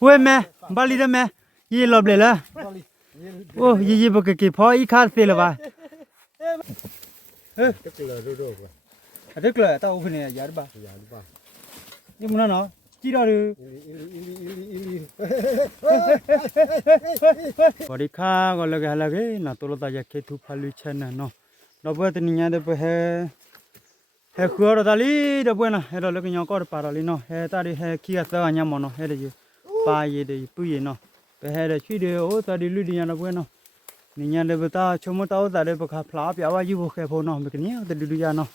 왜 매? 발리다 매? 이 럽래라. 오, 이 버게 퍼 이카스텔 봐. 됐글라. 다 오픈해. 야르바. 이 뭐나 너? 찌라르. 거리카 걸러게 하려게 나 또로다 약해 두 팔로 채나 너. 너버드 니냐데 해 그거로 달리 더부나 해로 그냥 거를 빨아리 너. 해 다리 해 키가 써 아냐 뭐너. 해지. 바예데 뿌예 너. 해래 취데 오 다리 루디냐나 bueno. 니냐데 부터 처음부터 오다래 버가 플라 뼈와 유고 해 보노 메그니 들루야 너.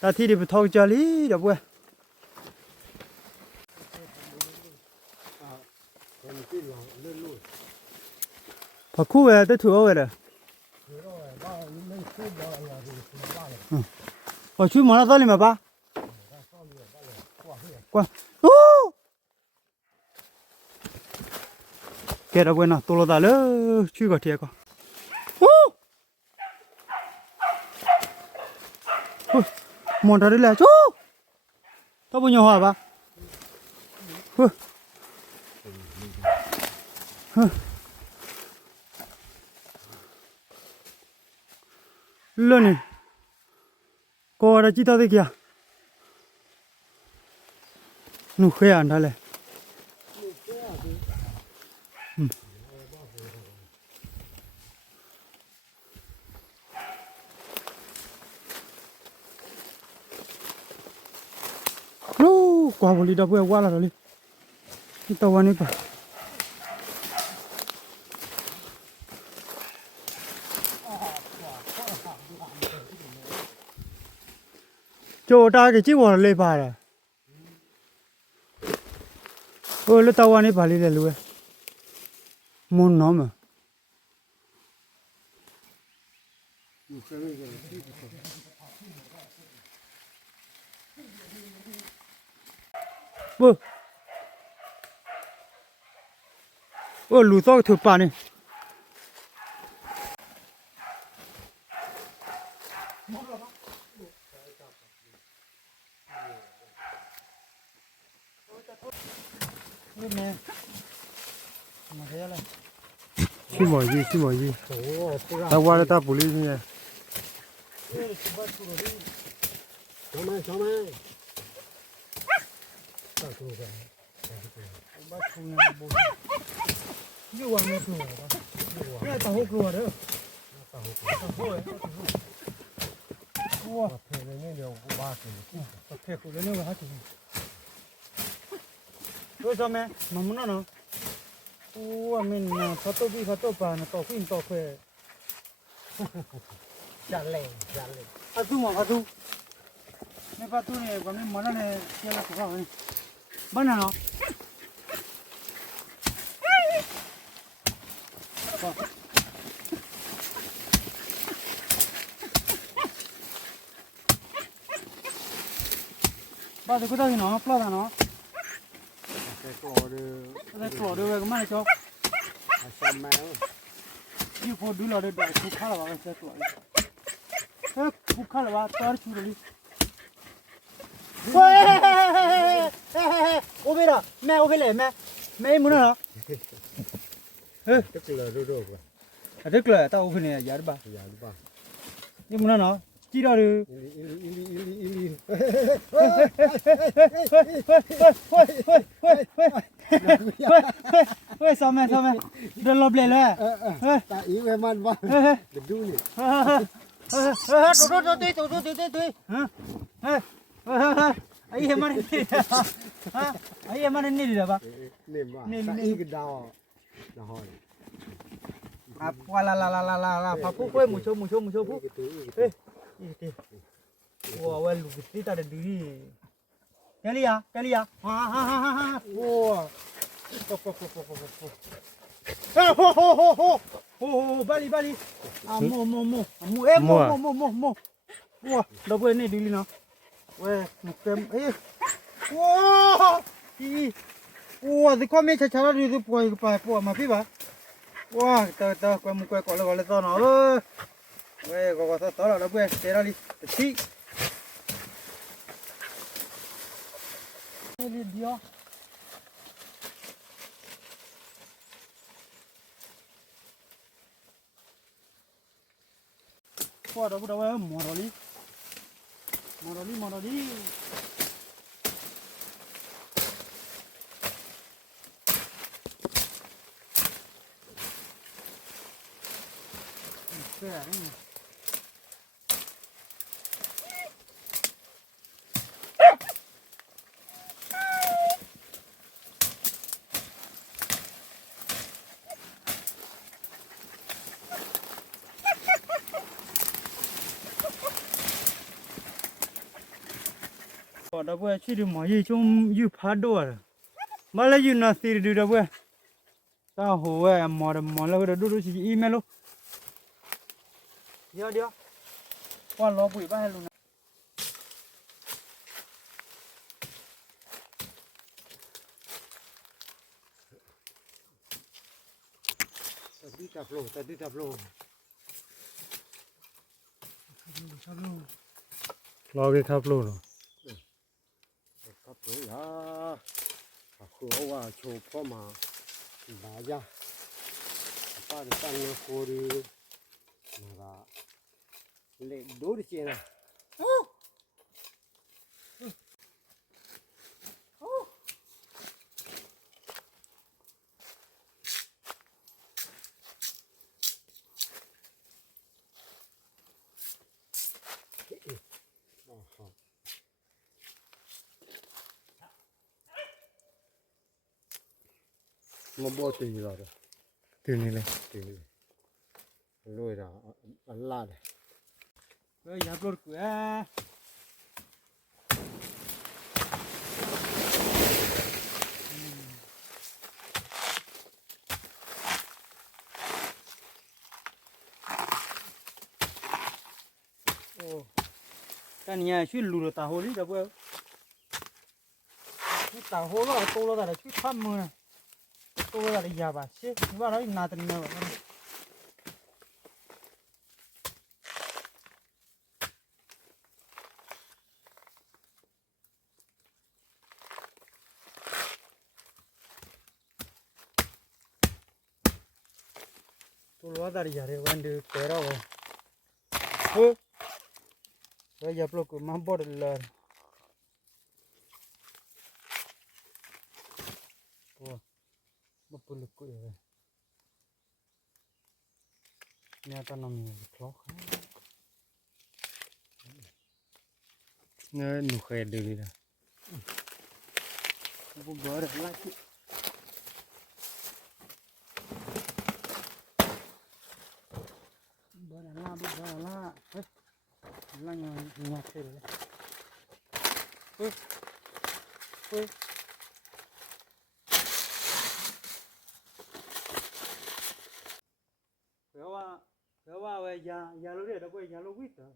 다 티리 부터 잘리 더부. 바쿠에 때 투어래. chú mà nó tới mà ba qua kẹt ở bên nào tôi là lỡ chưa có thiệt con mòn ra đây là chú tao bao nhiêu hả ba lên này cô đã chỉ tao thế kìa nụ khé ăn thôi này lô quả bò lì đập vừa qua là rồi đi tao ăn đi bà chỗ ta cái chiếc bò lê bà rồi, ôi lúc tao ăn đi bà đi lên luôn, muốn nó mà, lùi to thử bà này. Xin mời gì tao qua đây tao bù đi nha rồi sao mẹ mà muốn nó ủa mình phát tô bà nó to khuyên to khỏe trả lệ phát tu này phát tu này còn mình món này kia là của này bắt nào nó ba giờ có tao thì nó plot là nó cái cỏ đưa về cái máy cho như phô đu là để đại phúc khá là vào cái cỏ thế phúc khá là vào tao chú đi ô về đó mẹ ô về lại mẹ muốn nào tức là tao ô về này giá ba nhưng muốn nào chỉ đó được ôi sao mẹ đừng lộp lên rồi ta ý về man vào đừng đu nhỉ ấy em ăn đi được ba nêm vào ta ý cái đào hỏi à qua la phá phúc quê một số phúc ê wow well look at that đi cái gì à wow bali mua em mua wow đâu quên này đi nào wow một kem ấy wow wow thì con mấy chả chả đi tôi quay mà phi ba wow tao quay một quay gọi là tao nó ơi gọi tao là đâu quên thế ra đi tí đi qua đó đâu ấy mò đó đi mò đó đi cái này đó bữa chỉ được mọi gì trong yêu phá đồ rồi mà lấy yêu nó xịt được đó bữa tao hồ em mò là cái đồ chỉ email luôn đi qua lo bụi ba luôn ta đi tập lô lo cái khắp luôn rồi tập lô à khổ à chụp có mà bà ra ba được tăng nó khô đi mà lệ đố đi chị này một bộ tiền rồi tiền này này tiền lôi ra ăn la này rồi giờ upload của cái nhà chuyên lùi tàu hồ đi đâu bữa tàu hồ đó tôi là chuyên thăm mưa này tôi là nhà bà chứ nhưng mà nói nào tình nào vậy tôi nói là nhà này vẫn được té đâu rồi bây giờ upload của mang bớt là một bữa lục rồi nhà ta nằm khó khăn nơi nụ khè được rồi không bữa được lại chứ bữa là la nhà thế rồi ơi Kéo vào về nhà lối để đâu về nhà lối quýt rồi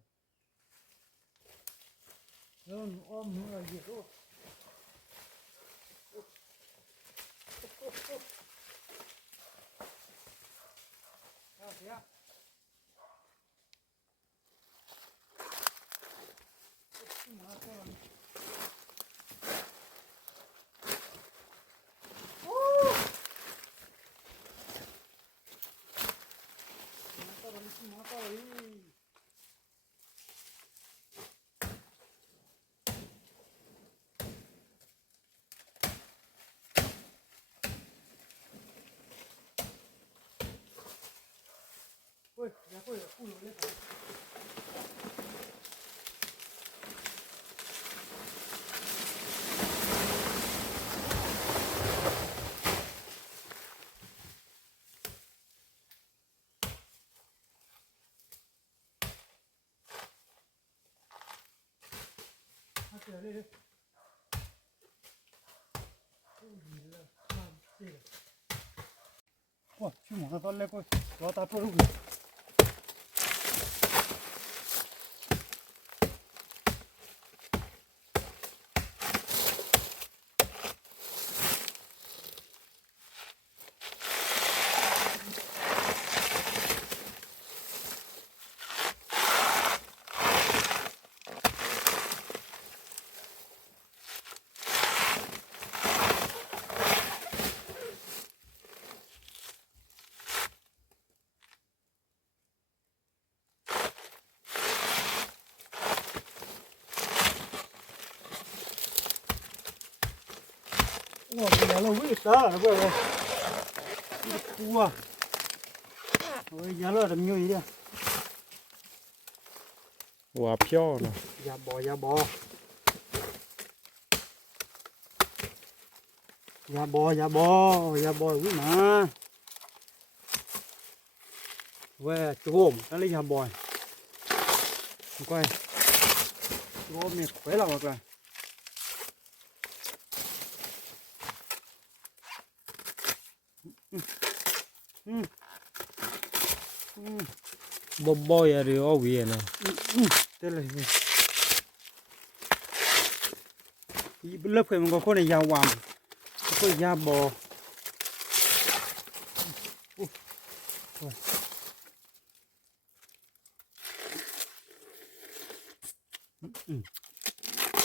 ôm nữa là gì đó ôi nhà tôi ở khu lên 와, 지금 하나 달래고 왔다 뿌르고. lo vi ta là bữa này cua ôi giá lo làm nhiều gì đây หัวเพี้ยวเนาะ giá bò giá bò giá bò giá bò giá bò quý mà về chôm nó lấy giá bò quay chôm này khỏe lắm rồiบ่บ่อยอะไรเอาเวียนเนาะ thế là lớp phải có con này giàu vàng có da bò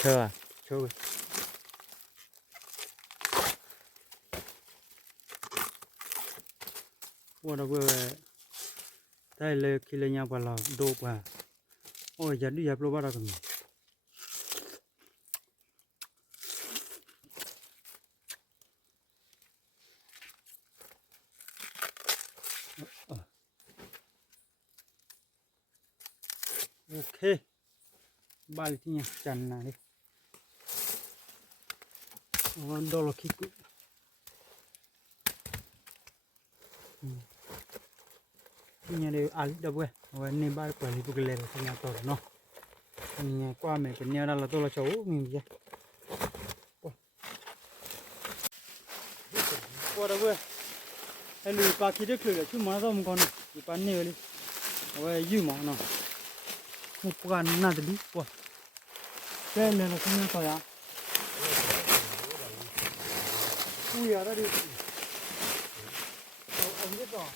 chờ trời qua đâu vừa đây là khi lên nhà vào là đồ bà ôi giờ đi dẹp luôn bắt đầu cầm ok ba lít nha chăn này đi đó là khi nhà đều ăn đâu vậy và nên ba quả thì bực lên thì nhà tổ nó nhà qua mấy cái nhà đó là tôi là cháu mình vậy qua đâu vậy hay lùi ba khi được lùi chứ mà sao không còn thì bán nhiều đi và dư mà nó một quả nào thì đi qua cái này là không nên phải à ui à đó đi ông biết rồi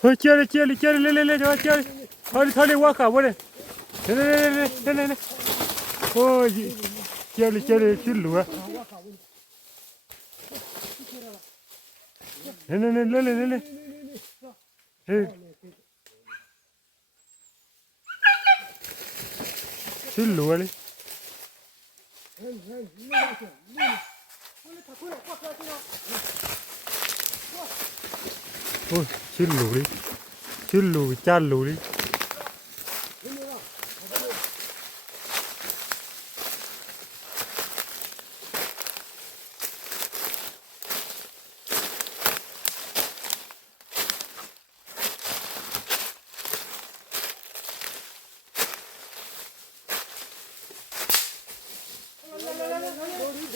เฮ้ยเชี่ยเลยเลยเดี๋ยวเชี่ยเลยถอยว่าขาบ่เลยเลยโอ้ยเชี่ยเลยขึ้นหลัวเลยเฮ้ยขึ้นหลัวเลยโอ้ยขึ้นหลัวเลยจ้าหลัวเลย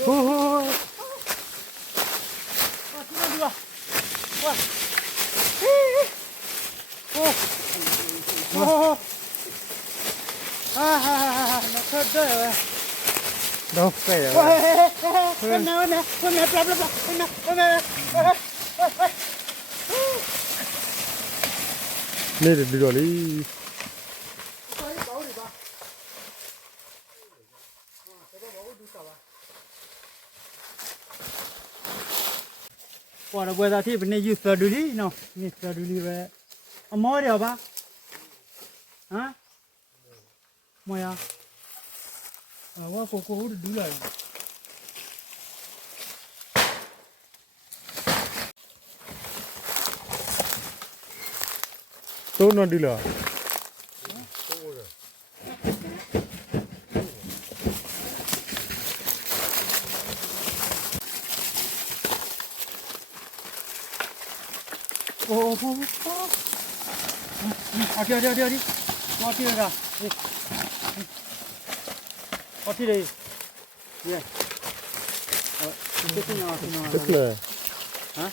โอ้ยnó thật đấy rồi đâu phải rồi hôm nay nên là được đi qua đó bây giờ thì bên này use sờ đuôi nó này sờ đuôi về mua được ba hả mua à qua cô hút đuôi rồi tốt nó đi lửa đi qua kia ra đi qua kia đi đi cái nào tức là hả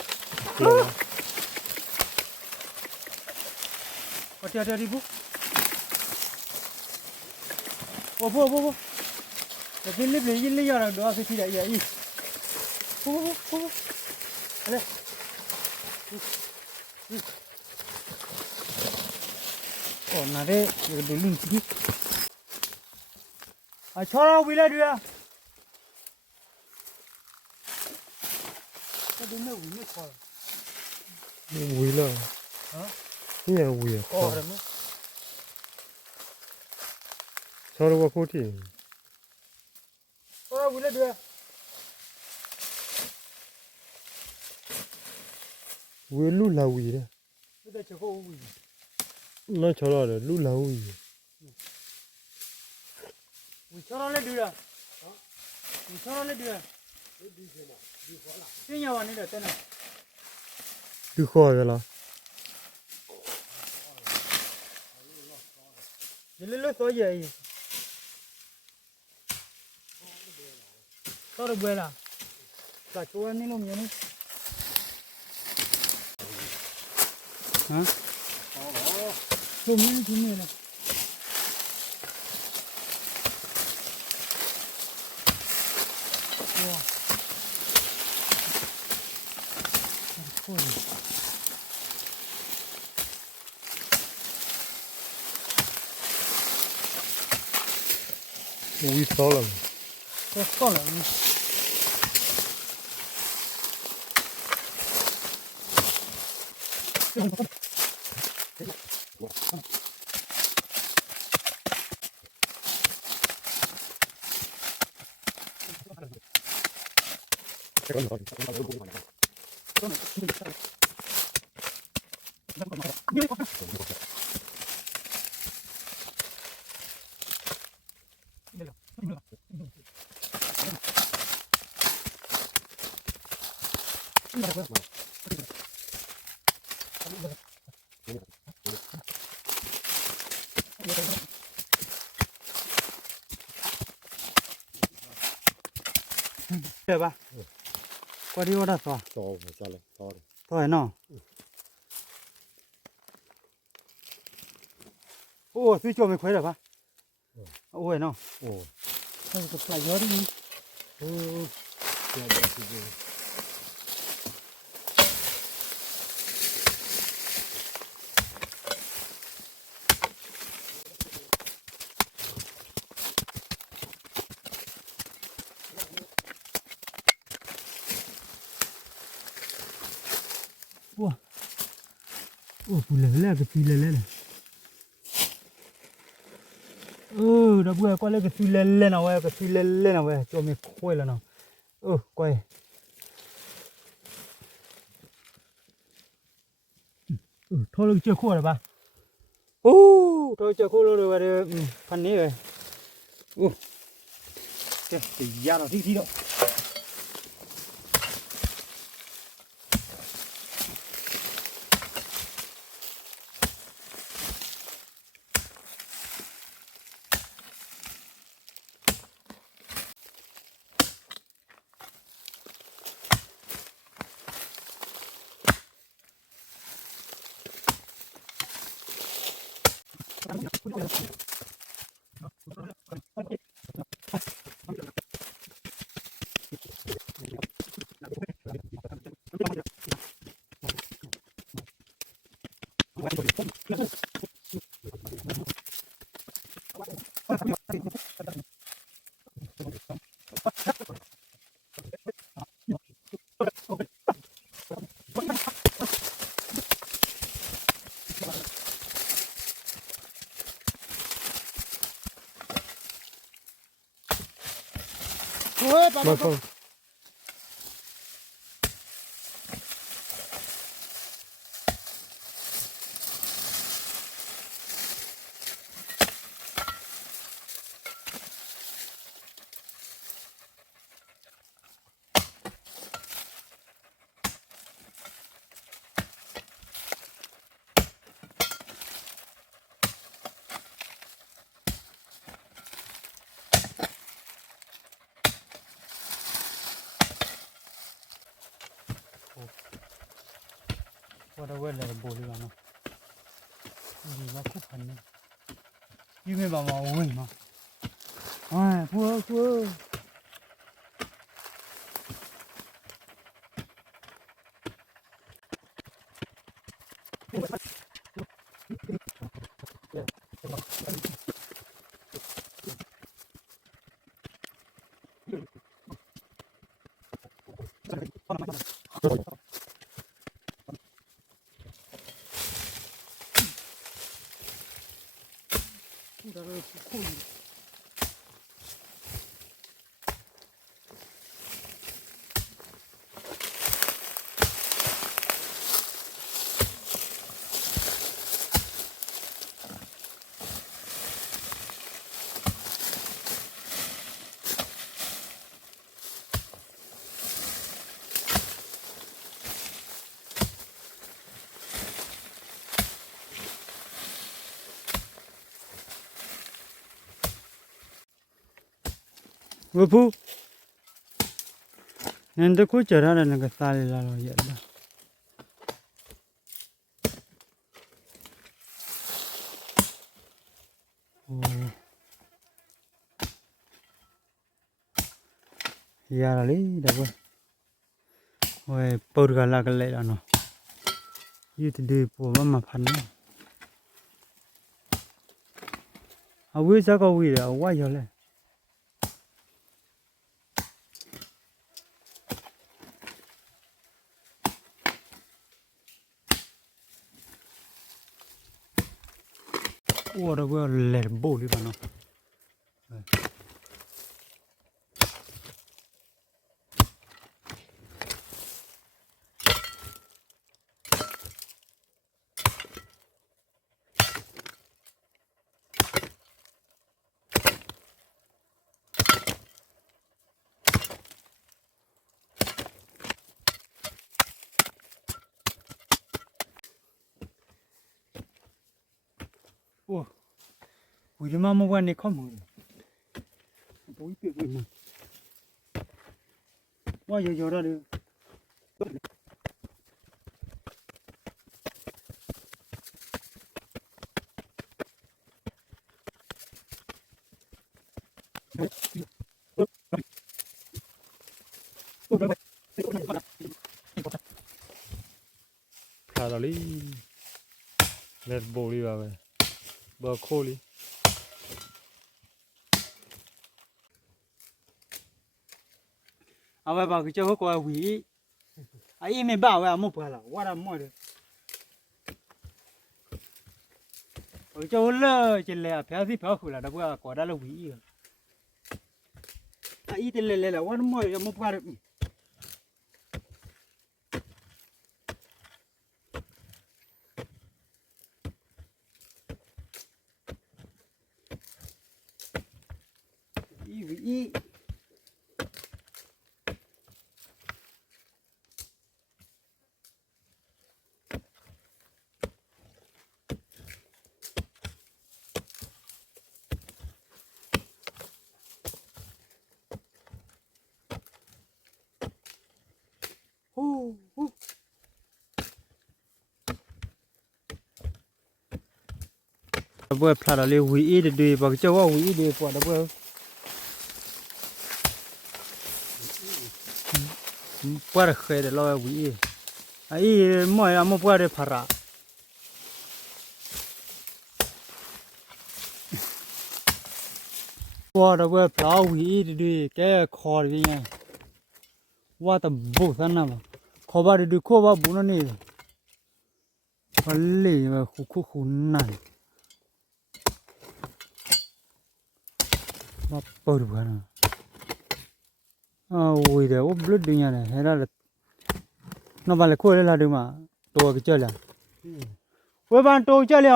qua kia đi bố bố cái líp lấy giờ là đó thì đấy vậy bố đây Oh, nade ये डुलिंग की अच्छा विला दिया तो दिन में विले खा vui là hả cái nhà vui à oh rồi sao đâu qua phố thì oh vila dia vui lu là vui đó bây giờ chưa có vui nó cho nó là lu là vui vui cho nó lên dia vui cho nó lên dia cái nhà này được tên này đi khỏi rồi là lên lên tối vậy sao được về là cả chỗ anh nên làm gì nữa hả cái gì thế này wow vui to lắm có là được ba qua đi qua đó rồi to mà sao lại to đấy thôi nó ô suy cho mày khuấy được ba ôi nó ồ thôi tập lại gió đi ừ dạ dạ dạ ủa ủa phụ lỡ là cái phi lỡ này đã bữa qua lấy cái phi lỡ nào vậy cái phi lỡ nào vậy cho mày khuấy là nào quay thôi được chưa khô rồi ba thôi chưa khô rồi rồi phần này rồi cái giá nó thích đâu mà không qua đâu quên là bồ đi vào nó gì mà khúc hành như người bảo màu ui mà cua Vô phu nên tôi cứ chờ ra là cái ta là rồi vậy đó giờ là lý đâu quên ôi bầu gà là cái lệ đó nó như thì đi bộ mà phản nó à quý sao có quý đâu quá giờ này ủa đâu có lệ bầu đi vào nó ủa quý mà mua quần này không mua tối tiệc rồi mà quá giờ ra được thả vào đi lên bồ đi vào về bờ khô đi à vậy bảo cái chỗ có quỷ ấy mình bảo vậy mua phải là quá là mua được ở chỗ lơ chỉ là phải gì phải khử là đâu có đã là quỷ à ít lên là quá mua được mua phải được ý bữa phá là liều hủy để đi vào chỗ hủy đi qua đó bữa qua được khơi để lo hủy ấy mọi là mua qua để phá ra qua đó bữa phá hủy để đi cái kho đi nghe qua tầm bù thân nào kho ba để đi kho ba bù nó nè phải lì mà khu này mà bự quá nè ôi để ốp lướt đi nhà này hay là nó vào lại khui là được mà tôi cái chơi là với bạn tôi chơi liền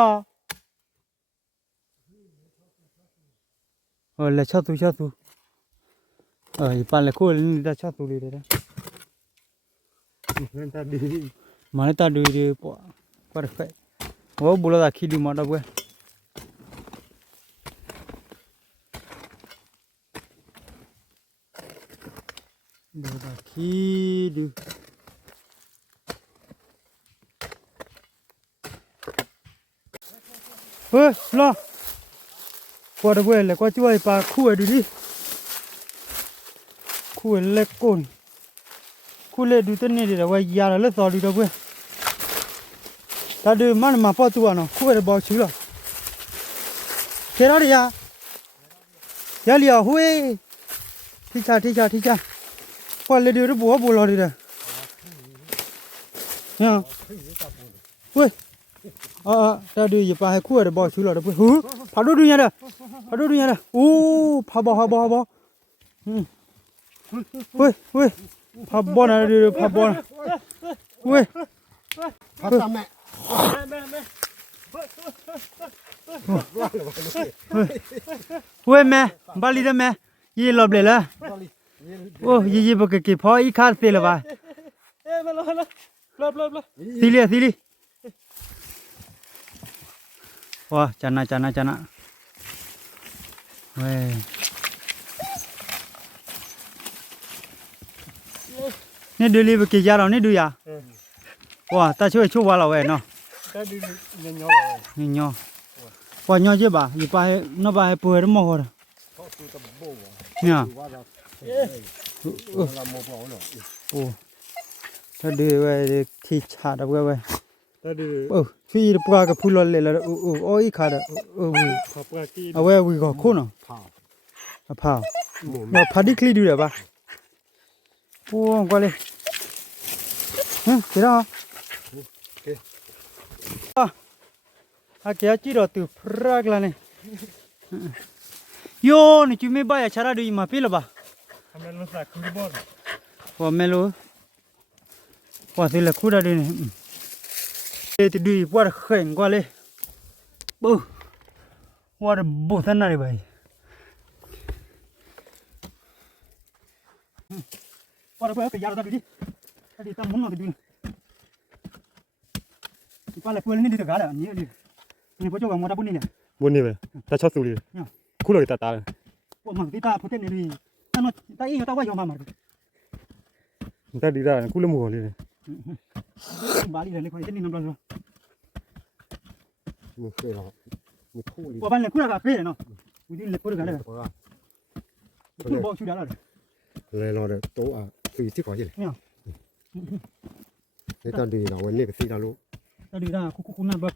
là cho tôi bạn lại khui lên ra cho tôi đi đấy mà người ta đi bỏ qua được vậy ô bù là khi đi mà đâu quên bù là khi đi lo qua đâu quên là qua chui bà khui đi khui lên cồn khui lên đi tên này để qua già là lên giò đi đâu quên ta đưa mà bỏ tua nó khu bỏ chú rồi thế đó đi à giờ liều hui thi cha qua lấy đưa nó bùa lo đi rồi nha hui ta đưa gì phải khu bỏ chú rồi đó hú phá đôi nha đó phá bỏ hui phá bỏ này đưa phá bỏ hui phát ra mẹ hui mẹ bali đó mẹ gì lọp lại là ô gì bực cái phó ít khát xí là vậy xí li wow chana ôi nè đưa li bực cái giá đâu nè đưa à wow ta chơi chua vào là vậy nó ta đi nhanh nhỏ qua nhỏ chứ bà gì bà nó bà bùi nó mò rồi nha ô ta đưa về thì chả được về ta đi phi bùa cái phun lên là ôi khá đó về we go khôn à phao mà phá đi kli được bà ô qua đi thế đó kia chỉ rồi từ Prague là này, yo này chú mấy bay chả ra được mà phi là bà, melo, thì là khu ra đây này, đây thì đi qua khẩn qua đây, bơ, qua được bộ thân này vậy, qua được cái giá đó đi ta muốn nó thì đi, qua là quên đi được cả rồi, nhớ đi.นี่พ่อเจ้าของมอตาบุญนี่เนี่ย บุญนี่เว้ยตาชอบสูรีคู่เลยตาพวกมันที่ตาพุทธนี่ดินั่นตาอีอยู่ตาว่าอยู่มาหมดตาดีได้คู่ละหมู่เลยบาลีเลยคนที่นี่น้ำร้อนมึงเคยหรอมึงคู่เลย ว่าบ้านเลยคู่ละกับเพื่อนเนาะวิธีเลยคู่ละกันเลยคู่บอกชูดาเลย รอเด้อโตอ่ะสื่อที่ขอยี่เลยในตาดีเราวันนี้ก็สีดาลูตาดีได้คู่นั่นเบิ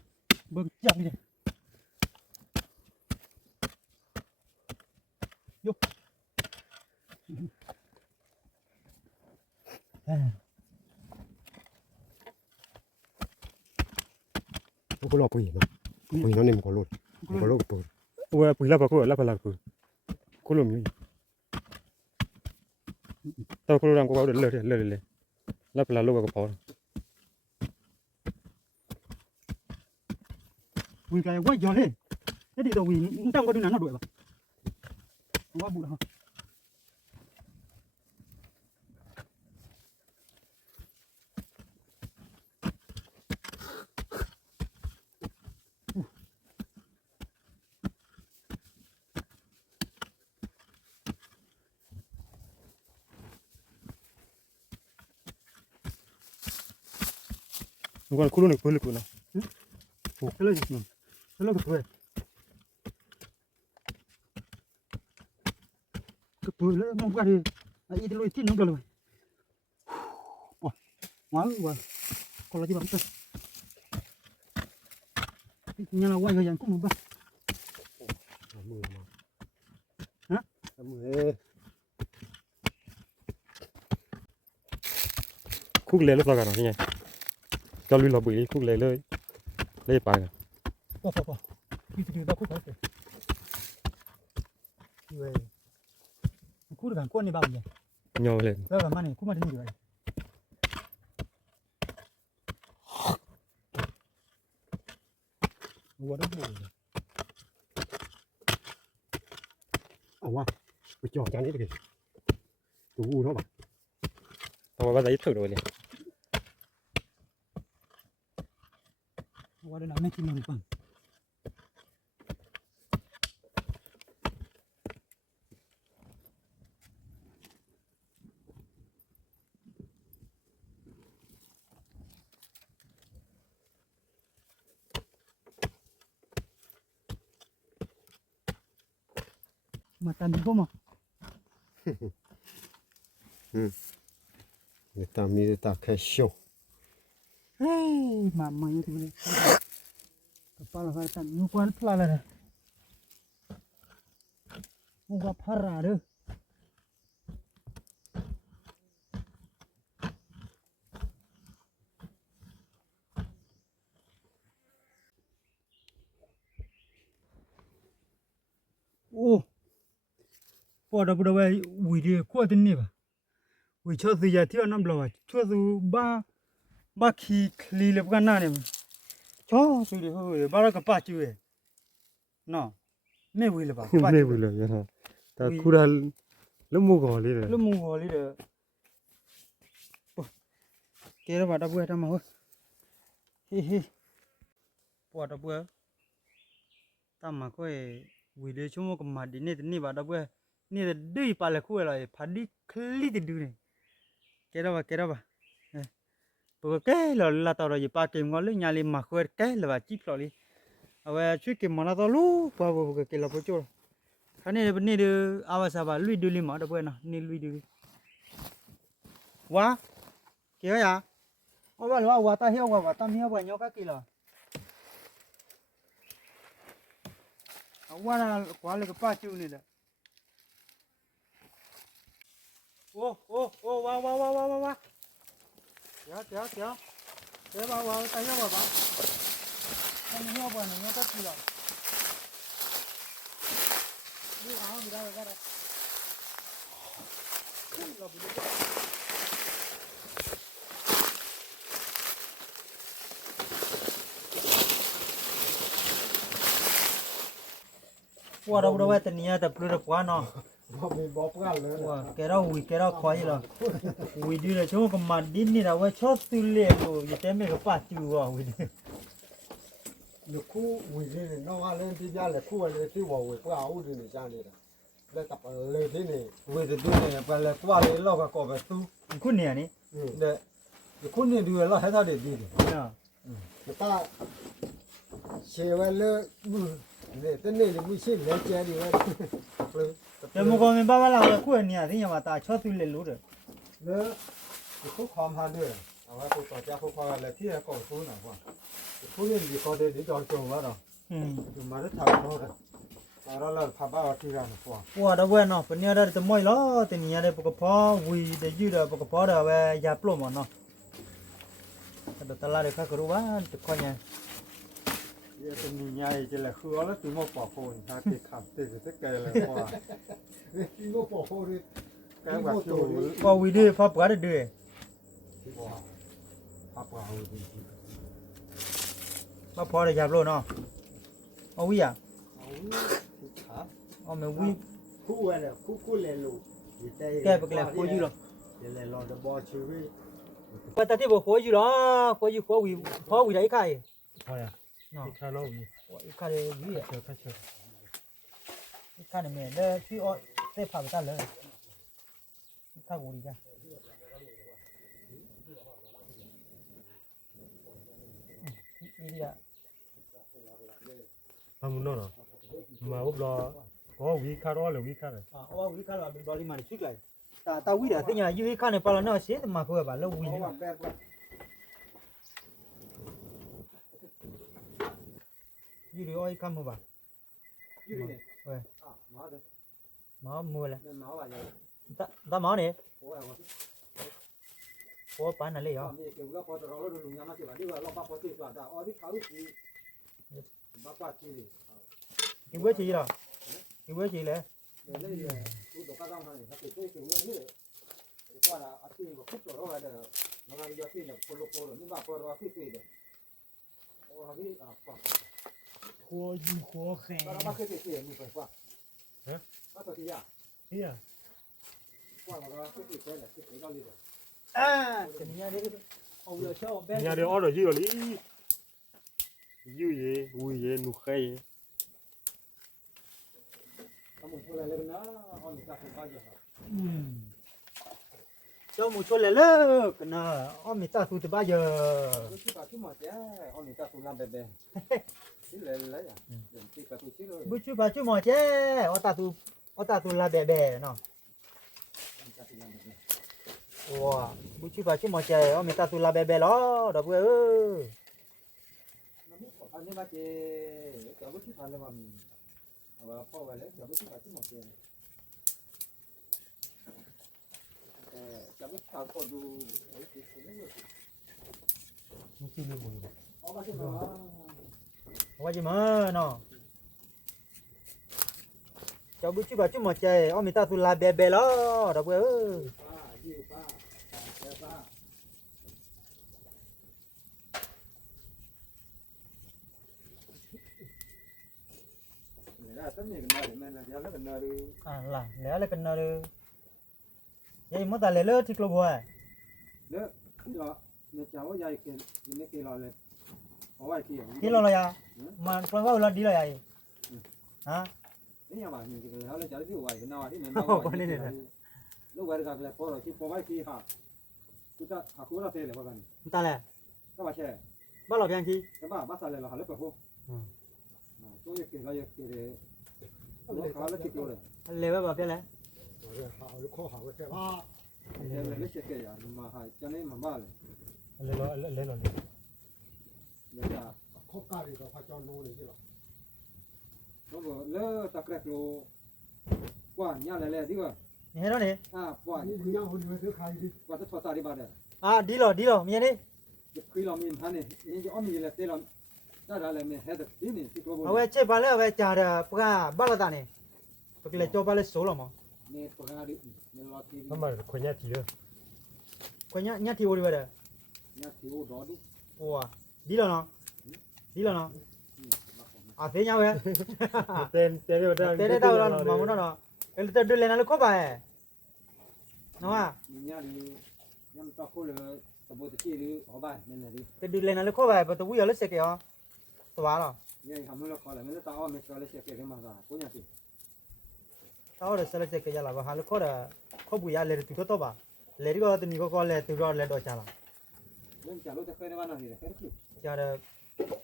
กจับนี่ยกกูรอปุ๋ยเนาะปุ๋ยน้องนี่มันก็รุดปุ๋ยเว้ยปุ๋ยแล้วก็แล้วก็ปุ๋ยกูรู้มั้ยตอนกูรู้ดังกูเอาเดือดเลยแล้วก็ลูกก็พอวิ่งไกลว่าย้อนเลยนี่ดีตัววิ่งตั้งก็ดูหนังน่าดูป่ะว่าบุญฮะมึงก็คู่รู้หนึ่งปุ๋ยเลยกูเนาะโอ้เลยจริงแล้วก็เพื่อก็เพื่อแล้วมองกันดิไอ้ที่ลุยที่น้องกันเลยว้าวว้าวคนละที่บ้านกันยังเราว่าอย่างกุ้งบ้ามือมาฮะมือคุกเลยแล้วกันเนาะนี่ไงก็ลุยเราปุ๋ยคุกเลยไปกันป่ะพี่จะดูบ้าคุกเขาเลยเว้ยคุกกันก้นในบ้านเนี่ยยอเลยแล้วกันมาเนี่ยคุกมาที่นี่เลยวัวต้องดูเอาว่าไปจ่อจานนี้ไปเลยตัวอูเนาะป่ะทำไมว่าจะยึดถือเลยวัวเดินน้ำไม่กินมันก่อนมาตันก็มานี่ตามีตาแค่โชว์ mama như thế này apa lah kata nyukuan pelala dah muka parah deh oh pada pada wei wei dia kuat ini bah wei cakap tu jadi orang belah cakap tu ba khi kli le bukan nane cho tu dia hoi bara ke pacu no me wei le baไม่บุเลยนะแต่คูราลุ่มมูกอเลย lu mu ho li de ke ra ba da bu ta ma ho hi hi po da bu ta ma ko wei de chu mo ko ma di ne ni ba da bu ni de dui pa le khu la pha di kli de du ne ke ra ba bữa cái là tao rồi ba kim ngon lấy nhà li mà khơi cái là bà chip rồi đi, à chuyện kim mà nó tao lú, bữa cái là bữa chỗ, cái này bên này được, à sao bà lui đi li mà đâu bữa nào, này lui đi, quá, kia ya, ô bà lo quá ta hiu bà nhau cái kia là, quá là cái ba chiu này đó, ô wow kéo để vào tay nhau bà không nhau bà này nhau có gì rồi đi áo gì đây ra đây qua đâu đâu tên nhà tập lừa quá nó cái đó khó gì rồi ui đi là chỗ cái mặt đi nè là chót tu lệ rồi vậy thế mấy cái phát chịu vào ui đi được khu ui lên nó lên thì ra là khu lên thì vào ui áo đi này ra này là tập lên thế này ui thì đi này phải là qua lên lo cái cỏ về tu khu nè nè để khu này đưa là hết thao để đi người ta xe về là để tên này thì mới xin lấy xe đi vậyแต่มึงก็ไม่บ้าว่าเราคู่เนี่ยที่ยังมาตาชอบตุเล่รู้เด้อ nữa thì khúc khom ha nữa àว่ากูต่อจากkhúc khom làที่ก่อนคู่หน่อยว่าคู่นี้ดีก็ได้ดีจอจงแล้วเนาะดูมาได้ทำเขาเลยแล้วเราพาบ้าที่กันกว่า ว่าดาวเว้ยเนาะเป็นเนี่ยได้แต่ไม่ล้อแต่เนี่ยได้ปกป้องวีได้ยืดได้ปกป้องได้เว้ยยาปลุกมันเนาะแต่ตลาดเขาก็รู้ว่าจะค่อยเนี่ย ये तो नहीं आई चले खुआแล้วถึงมาปอกโคนถ้าติดขับติดจะแก่เลยว่าที่มาปอกโคนแก่แบบโจ ก็วีดีพอปลาได้ด้วย ว่าพับเอาดี มาพอได้ยาปลุกเนาะเอาวีอ่ะ เอาขา เอาไม่วี คู่อะไรคู่เลยลูก แกไปแกคุยอยู่หรอ เดี๋ยวเราจะบอชีวิต ไปแต่ที่บอกคุยอยู่หรอคุยอยู่คุยวีพอวีได้ใคร พออ่ะ เนาะ ข้าเราอี ใครวีอ่ะ เชิญข้าเชิญ ใครเนี่ยแม่ได้ที่อ้อได้ผ่าไปตั้งเลยถ้ากูดีจ้ะอีดีอ่ะ ทำมันโน่นมาอุบลอก็วิคาร์เลยวิคาร์เลย อ๋อวิคาร์เป็นบอลลีมันชุดเลยตาวิดอ่ะที่เนี่ยยูวิคาร์เนี่ยพอแล้วเนาะเสียแต่มาคุยแบบแล้ววิเนี่ยยูริโอ้ยคำมั้งบ่ยูริเนี่ยเฮ้ยมามือเลยตาหมอเนี่ยโอ้ปานนั่นเลยเหรอกินเวชีเหรอกินเวชีเลยหัวยูหัวแข็งแต่เนี่ยเด็กเอาเลยเช่าแบงค์ nhà đây ở rồi gì rồi gì vậy ui vậy nụ khay เจ้าหมูชนเลยเลิกนะอ้อมีตาสูตรบ้าเยอะบุชูบาชูหมอเจ้อ้อตาสูลาแบะแบะเนาะ哇，不去吧去么子？我没打出来白白了，这不อันนี้มาเจอบุที่พันแล้วมันเอาว่าพ่อไว้แล้วบุที่พันที่หมดเจบุที่พันก็ดูไอ้ที่สุดเลย 没去没过。 เอามาที่มา 我去嘛喏，这不去吧去么子？我没打出来白白了，这不 ป้ายิ้วป้าแค่ป้าเนี่ยได้ตั้งเนี่ยกันมาเลยแม่นะเดี๋ยวแล้วกันนะดู 啊啦，来了跟那了，也没打来了，听了不？ แล้วที่เราเนี่ยเจ้าว่าใหญ่เกินไม่เกินเราเลยเอาไว้ที่ 听了了呀？嘛，刚刚了，ดี了呀？啊？ นี่ยังว่านี่ก็แล้วจะได้ดูไว้กันนะว่าที่เนี่ยลูกไว้กันแล้วพอเราที่พอไว้ที่หากูจะหากูเราเสียเลยว่ากัน 打来， ก็มาแช่ 把老边去。 ก็บ้าบ้าอะไรเราหาเล็บไปหูตัวยังเกิดเรายังเกิดเลยเราขาแล้วคิดดูเลย 来吧，别来。好就可好个这啊， เดี๋ยวเลยเช็คเลยอ่ะมาหาจะนี่มาบ้าเลย 来了，来了。 เดี๋ยวจะ 可干的话叫弄的去了。 ต้องบอกเลิกตะเกียบโลกว่าเนี่ยอะไรดีกว่า 你看到没？ กว่า 你让我你们都看的， กว่าจะทอดตาดีบ้าเลย 啊，ดี了，明天呢？ คือเรามีพันนี่ยังจะอ้อมีเลยเตเราได้อะไรเนี่ยเฮ็ดดีนี่ที่ตัวบุญ 我吃饱了，我家的不干，罢了打呢。不给来叫把来收了嘛？ เนี่ยปกติเนี่ยเราที่ 他们คน家提的，快伢提我的的。 เนี่ยที่โอ้ดอดู 哇，ดี了呢？ดี了呢？啊，谁家喂？对对对，对到了，忙不着了。这来那里可把哎，喏啊， เนี่ยดูยังตะโกนเลยตะโบตะกี้ดูหอบบ้านเนี่ยดู 这来那里可把，不都为了谁给啊？是完了， เนี่ยทำให้เราขอเลยไม่ได้ตาอ้อมไม่ชอบเลยเช็คเองมาได้กูเนี่ยสิ 到了谁来谁给家了吧？还是可的，可不呀？来的最多吧？来这个你个搞来，都要来多钱了？ เรื่องจากรู้จะเคยได้ว่านั่นนี่แหละแค่คือ 家的，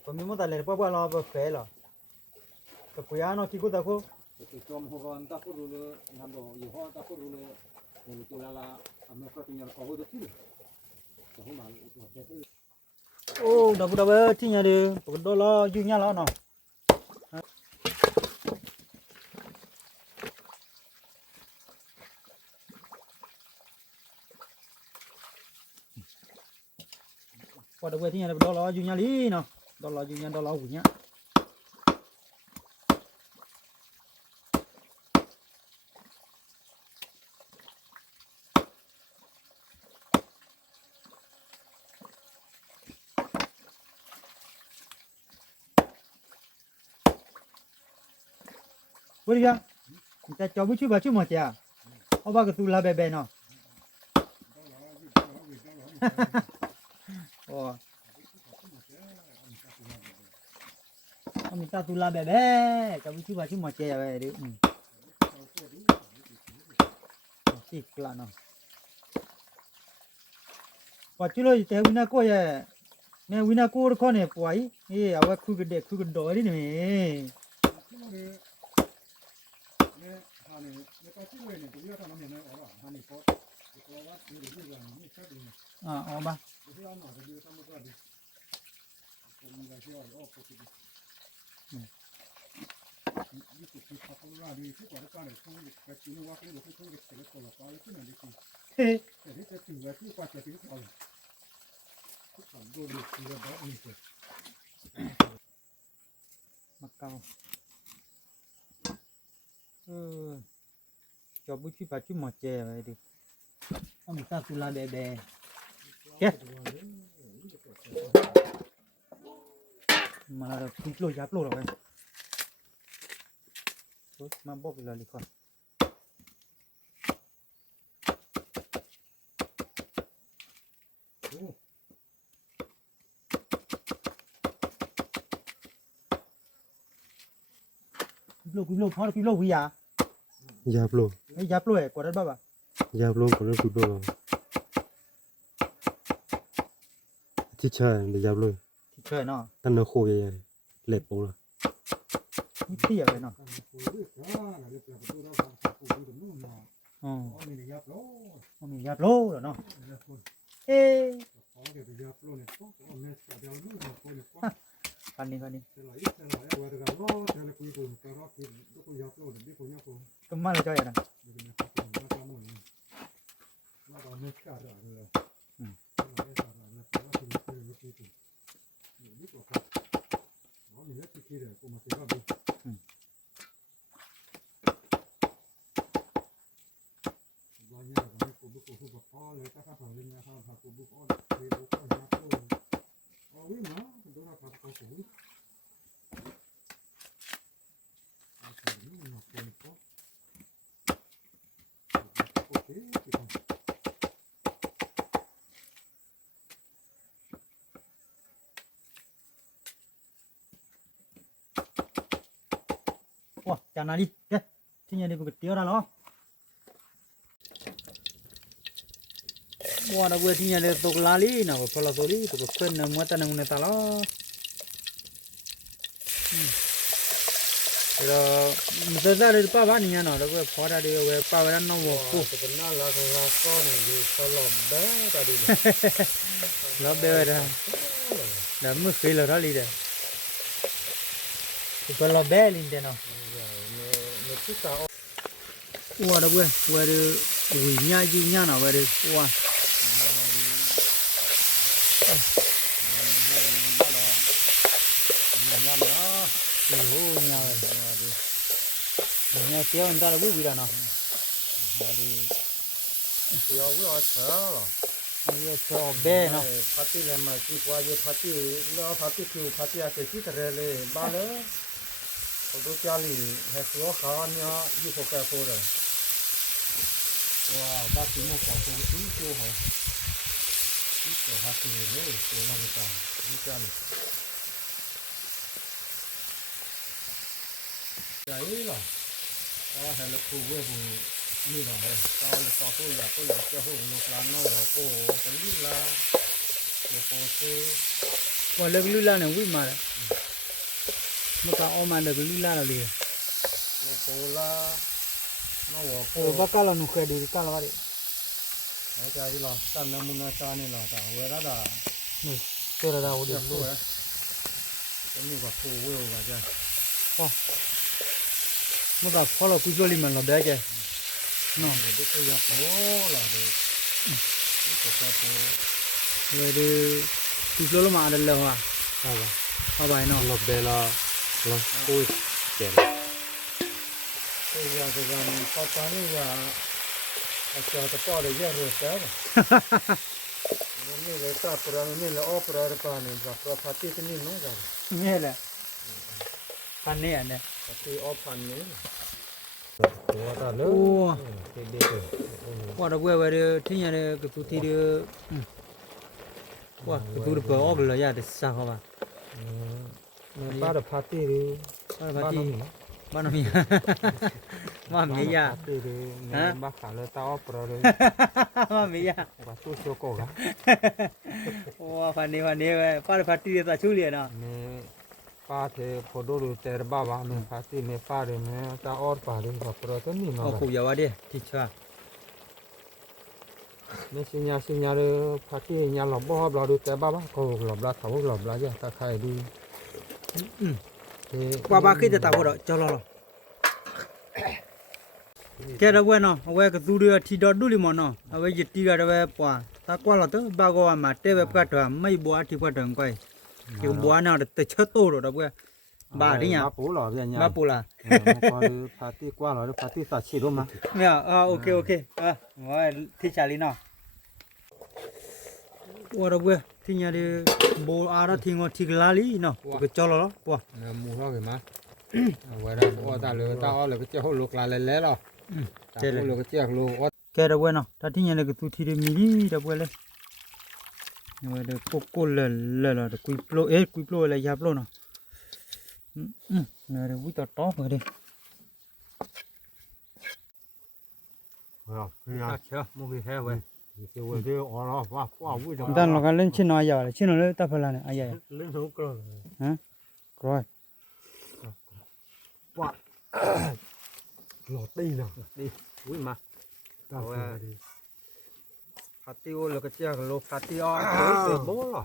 我们没得来，不了不坏了。这不呀？那屁股大哭， คือจอมหัวกันตะโกนเลยทำดอกยี่ห้อตะโกนเลยเนี่ยตัวละอเมริกาที่เนี่ยเขาดูที่จะให้มาแค่คือ 哦，那不得不听伢的，不到了就伢了呢。我这我听伢的不到了就伢里呢，到了就伢到了五伢。我这边，你在脚不去吧？去么家？我把个肚拉白白呢。哦。我们大肚拉白白，脚不去吧？去么家呀？喂的，是个啦呢。我去了，在维纳过呀，那维纳过的看呢，不哎，哎，我哭个多的呢。 เนี่ยทานเนี่ยแล้วก็ที่เวเนี่ยตัวเยอะทำน้ำเนี่ยอ๋อทานนี่ก็ตัววัดนี่ดูอย่างนี้แค่ดี 啊，好吧。 ที่เอาหน่อยก็ดีทำมันก็ดีผมมีอะไรที่อ่อนออกก็ดีนี่คือที่เขาพูดว่าดีที่กว่าการเลยเขาแต่ที่นี่ว่าเขาเลยเขาเลยเสร็จแล้วก็แล้วที่นั่นดี 嘿， แต่ที่จะถึงว่าที่กว่าจะถึงเขาที่สองโดนดีแล้วแบบนี้เลย 马高。脚不去吧，去么家来的。我们大肚拉白白。给。มาแล้วคุณโลยับโลหรอไงมาบอกไปเลยก่อนคุณโลพอคุณโลวิยา Jablo, ไอ้ยับโลกว่าได้บ้า jablo con el fútbol. Chicha, de jablo. ที่เคยเนาะ Tan no juega, le pongo. นี่เตี้ยเลยเนาะ อ๋อ อ๋อนี่ยับโล มียับโลเหรอเนาะ ยับโล เอ๊ะ อ๋อเดี๋ยวยับโลเนี่ยก็เอาเนื้อเดี๋ยวดูนะคนเนี่ยก็ คันนี้ เดี๋ยวไหลเดี๋ยวไหลเอาไว้เดี๋ยวรอเดี๋ยวคุยกันก็รอกินแล้วก็ยับโลเดี๋ยวคนยับโล ก็มาเลยจ้อยนะ เดี๋ยวเนี่ยก็ต้องมาทำหน่อยมาตอนนี้ขาดอะไรเลยไม่ขาดอะไรนะเพราะว่าคุณไม่เคยรู้กี่ตัวนี่ก็ครับอ๋อนี่แหละที่คิดเลยกูมาคิดว่าดีวันนี้เราไม่กูบุกกูบุกพ่อเลยถ้าข้าผ่านเรื่องนี้ข้าผ่านกูบุกอ้อนไปบุกอ้อนยับโลอ๋อวิ่งมาดูนะข้าผ่านกูโอเคนี่มันเป็นก็โอเคที่ทำ ว้าจานาดิเด้ที่ยังได้ปกติแล้วเนาะว้าเราเวทียังได้ตกลาลีนะว่าพลาโซลีตกเพื่อนนะมัวแต่นั่งในตาล้อเราไม่ได้เลยป้าบ้านนี่นะเราก็พอได้เว้ยป้าบ้านน้องวัวคู่ แต่น่ารักน่ารักก็เนี่ยอยู่ตลอดแบ๊ตาดีเลย เราเบลได้เดี๋ยวมือฟีเราลีเด้ก็เราเบลลินเดนาะ เนี่ยที่ตา ว้าเราเว้ยว่าเดี๋ยววิ่งยาจีน่านะว่าเดี๋ยวว้าโอ้โหยาเลยยาเที่ยวอันตรายบุบแล้วเนาะ เดี๋ยววิ่งเช้า ยาชอบเบ้เนาะ พัดที่เลยมาที่ว่าอยู่พัดที่แล้วพัดที่คือพัดที่อาเกจิตเรเลยบ้านเลยเขาดูจารีเฮสัวขาเนี่ยยี่ห้อแก่โฟเลยว้าบ้านที่มุ่งของตัวที่ตัวเขาที่ตัวพัดที่เลยตัวนั่นก็ตามนี่จารีใหญ่หรออ๋อเห็นแล้วคู่เว้ยคู่นี่หน่อยตอนเลยต่อตัวอยากจะหูลูกหลานน้อยโอ้เป็นลีลาโอ้โหเซ่ ว่าเลิกลุลาเนี่ยวิ่งมาแล้วเมื่อกี้ออกมาเลิกลุลาแล้วเลย โอ้โหละน้องโอ้ โอ้บ้ากาลานุเคยดูกาลาวะดิ ไอ้ใจละตั้งน้ำมันตานี่ละตาเวลาด่า นี่เจอแล้วดิ จะคู่นะจะมีกับคู่เว้ยว่าจะ เมื่อกี้พอเราคุยกันลิมันเราเบ้แกเนาะ เด็กก็อยากโอ้ละเด็กนี่ก็จะโอ้ เว้ยดิคุยกันมาเดี๋ยวเลยว่ะ เอาละ เอาไปเนาะ หลบเบลละหลบคุยเจ๋งก็อยากจะกันพอตอนนี้อยากอาจจะป้อเลยเยอะเลยแต่นี่เลยตาปรานี่เลยอ้อปราปานี่กับปราพัติที่นี่น้องกัน นี่แหละพันนี่อันเนี่ย พัติอ้อพันนี่ตัวตาเล โอ้ ยเด็ก ว่าเราเว้ยดิที่ยังเนี่ยก็ตัวที่เดียวว่าก็ตัวเปล่าออกเลยอย่าเด็ดสักเข้ามา บ้านพัติหรือ บ้านที่บ้านมีบ้านมียา พัติหรือบ้านขาเลยตาอ้อปราเลย บ้านมียา ว่าตู้โชโก้ละ โอ้พันนี้เว้ยป้าพันที่ตัวชูเลียนะ เนี่ยป้าเธอพอดูดูแต่บ้าบ้าเนี่ยพัติเนี่ยป้าเลยเนี่ยตาอ้อปราเลยกับปราตัวนี้ โอ้ เนาะ คุยาวดิที่ชัว เนี่ยสิญญาเลยพัติญาหลบบ้าหลบดูแต่บ้าบ้าเขาหลบละเขาหลบละจ้ะตาใครดู ว่าบ้าขึ้นจะตาบอดจอลอแกเราเว้ยเนาะเว้ยก็ตัวเดียวที่ดอดูลิมอนเนาะเอาไว้ยึดตีกันเอาไว้ปะตากว่าเราตัวบ้าก็ว่ามาเตะแบบกัดว่าไม่บัวที่กัดงก้อยอยู่บัวน่ะแต่เชิดโตหรอกเว้ยบ้าดิเนี่ย บ้าปูหล่อเนี่ย บ้าปูล่ะ ก็คือพาร์ตี้กว่าหรอพาร์ตี้สัตว์ชีรู้มั้ย เนี่ยโอเคว่าที่ชาลีเนาะว่าเราเว้ยที่เนี่ยดิโบอาราทิ้งว่าทิ้งลาลีเนาะก็จอลอปะ หมูเราเห็นมั้ยเวลาว่าตาเลยตาอ้อเลยก็เจ้าลูกลาแล้วหรอเจ้าลูกก็เจ้าลูก แกเราเว้ยเนาะถ้าที่เนี่ยก็ตัวที่เดมีดีเราเว้ยเลยเว้ยเด็กโกเลยคุยโปรคุยโปรเลยยาโปรเนาะเนี่ยเดี๋ยววิตาท็อปเลย เชื่อมึงคือแค่เว้ยเว้ยเดี๋ยวอ๋อว่าวิ่ง Dan lo kan len chin no ya le chin no le ta phala ne aya ya เล่นทุกกร ha kroi ว่าหลอดตีนะดีวิ่งมา ตาเสือดี พัดที่โอแล้วก็เจ้าโลพัดที่อ้อเสือโบ้หรอ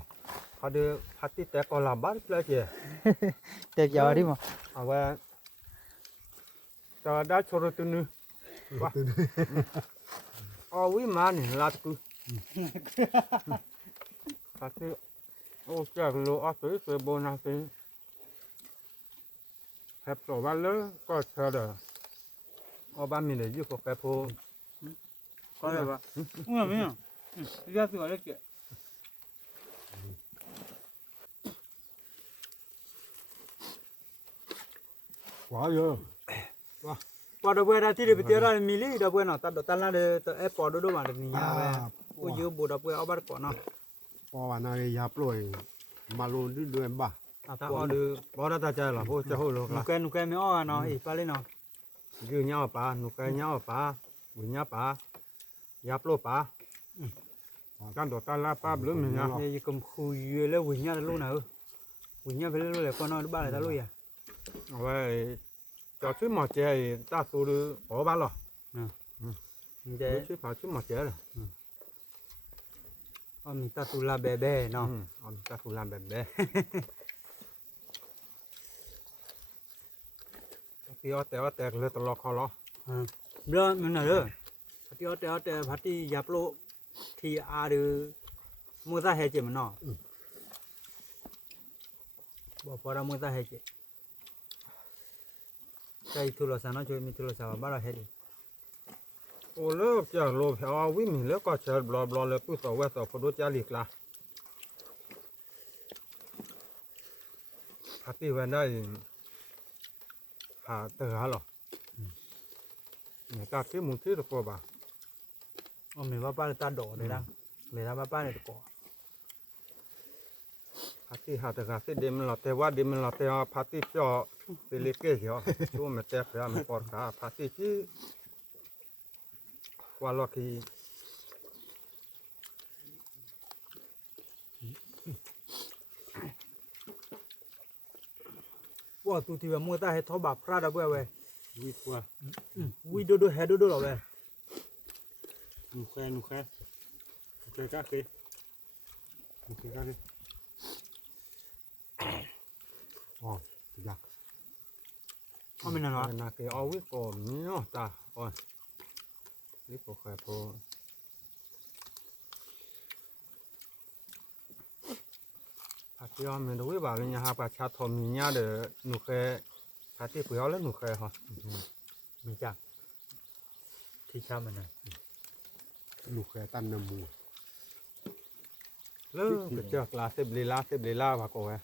เขาเดือพัดที่แต่ก่อนลำบ้านเลยเจ้ แต่ยาวดิมั้ง เอาไว้จะได้ชดตัวนึงว่าเอาวิมานนี่ลาดกูพัดที่โอ้เจ้าโลอ้อเสือโบนาเสือแฮปตัววันเลยก็เชื่อเด้อเอาบ้านมีเลยอยู่กับแกพู có được ạ không là mấy nhở ra từ đây kìa กว่าเยอะ bỏ đồ bơi ra thì để tiêu ra mì li đồ bơi nào ta đồ ta là để ta ép bỏ đồ đồ mà được nhỉ à ôi dưa bồ đồ bơi ở bắt cỏ nào พอวันนั้นยาปล่อยมาลงด้วยบ้า à ta bỏ ở được bỏ ra ta chơi là vô chơi hôi luôn là nụ quen mới o nó ỉ pa lên nó dư nhau pa nụ cây nhau pa bụi nhau pa giáp lô pa căn đồ ta la pa bữa mình nha này cầm khui lên quỳnh nha luôn nào quỳnh nha phải lên là con nó ba là ta lui à vậy cho chứ mà chơi ta số được bỏ ba rồi để chứ phải chứ mà chơi rồi ông mình ta tu la bè bè nó ông ta phụ làm bèn bèที่อ้อแต่เลยตลอดคอล้อ rồi mình nói rồi thì ở phát đi giáp lô thì à được mua ra hết chứ mà nó bỏ ra mua ra hết chứ cái thu lò sao nó chơi mình thu lò sao bắt ra hết đi โอ้เลิกจากโลเพอวิ่งแล้วก็เชิญบลอเลยผู้สาวสาวพอดูจาริกละพัติวันได้หาเตอหาหรอเนี่ยตาที่มุนที่ตะกัวบ่า ông mình bắt ba ta đổ đấy đang để ra bắt ba này cỏ พัติหาเตอหาเสเดมันหลอแต่ว่าเดมันหลอแต่พัติจ่อเป็นเล็กเกี่ยวช่วงมันแตกแล้วมันปอดขาพัติที่ว่าล็อกที่ 哇tu thì mua ta hết thó bạc ra đâu vậy วิกว่า ui đôi đôi hết đôi đôi rồi vậy นุแค่ก้าเกยนุแค่ก้าเกยอ๋ออยาก ông mình là nó นาเกเอาวิโกมเนาะตาอ่อนลิปโอเคพอพัติอ้อมมันดูวิบากเลยนะฮะประชาธรรมเนี่ยเด้อหนูเคยพัติผู้ยาวแล้วหนูเคยฮะ mình chắc thì sao mình này นุแค่ตั้นน้ำมู แล้วก็เจอกลาเซบลีลาว่าก็เว้ย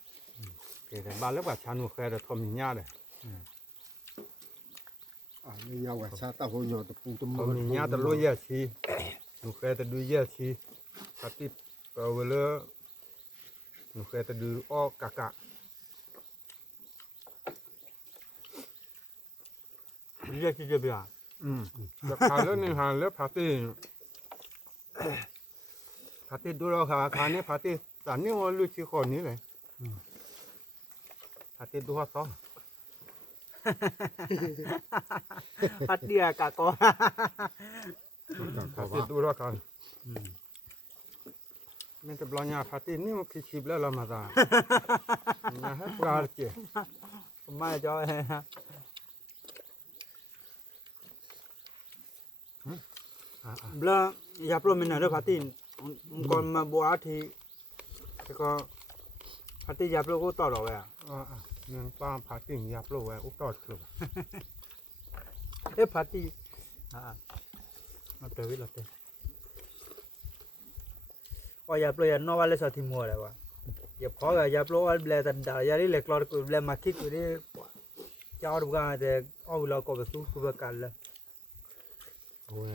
เกิดบ้านแล้วว่าชาหนูเคยเด้อทอมเนี่ยเด้อ อ่าไม่ยาวว่าชาตาหัวหยอดตะปูตะ ท มื อมเนี่ยตะลุยยาชีหนูเคยตะดูยาชีพัติเอาเวลาหนูเคยตะดูอ้อกะกะ bây giờ chỉ bây giờ ราคาแล้วนี่หาแล้วพาตี้ดูเราคานี้พาตี้สารนี่ว่าลูกชีคนนี้เลยพาตี้ดูว่าซ้อ bắt đi à cả con พาตี้ดูเรากันมันจะบล้อเนี่ยพาตี้นี่มันคิดชิบแล้วเรามาจ้านะฮะปลาเจี๊ย mai cho bla giáp lô mình ở đây phát tin còn mà bố thì có phát tin giáp lô có tỏ rồi à เนี่ยป้าพาตี้ยับโลกไว้อุตอดคลุ thế phát tin nó tới với lọt đây ôi giáp lô nó vào lấy sao thì mua đấy quá giáp khó là giáp lô ăn bè tận đảo ra đi lệch lọt của bè mà khít của đi cho được cái thì ôi lo có cái số của cái là โอ้ย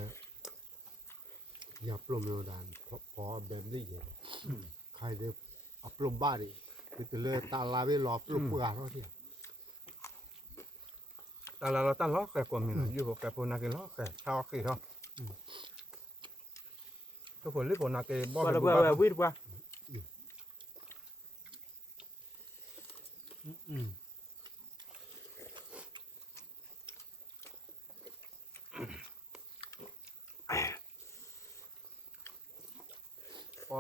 อย่าปลมโยดานพอแบบนี้เห็นใครเดี๋ยวอัปลมบ้าดิคือเลยตาลาไปรอปลุกเปลือกเขาที่ แต่เราตั้งล้อแก่กว่ามีอยู่กับแก่พนักล้อแก่ชาวขี้เขาทุกคนรีบพนักบ่ qua เป็น là บุญ qua quýt qua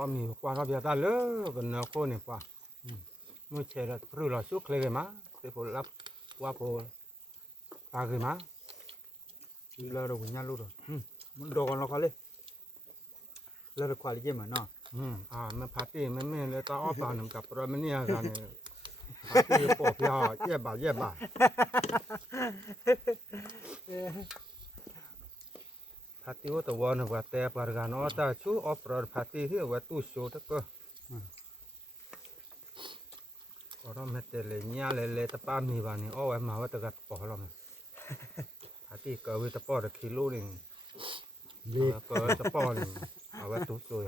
อมีกว่าเราเบียดได้เลยกันเนาะคนนี่ป่ะมื่อเช้าพรุ่งเราสุกเลยกันมาเดี๋ยวผมรับว่าผมพากันมาแล้วเราคุณย่าลูกมันโดนเราเขาเลย แล้วก็ควาลิเจมันเนาะ มันพาร์ตี้มันไม่เลยก็ออฟานกับเราไม่เนี่ยกันพาร์ตี้ปอบยาเยี่ยบ่าเยี่ยบ่าพาร์ตี้ว่าตัววันว่าแต่ปาร์กันว่าแต่ชูออฟเราพาร์ตี้ที่ว่าตู้โชว์ตะก็เราไม่เตะเลยเนี่ยเลยตะป้ามีบ้านนี่เอาไว้มาว่าตะกัดปอเราพาร์ตี้ก็วิตะปอตะคิโลนึงก็ตะปอนึงเอาไว้ตู้โชว์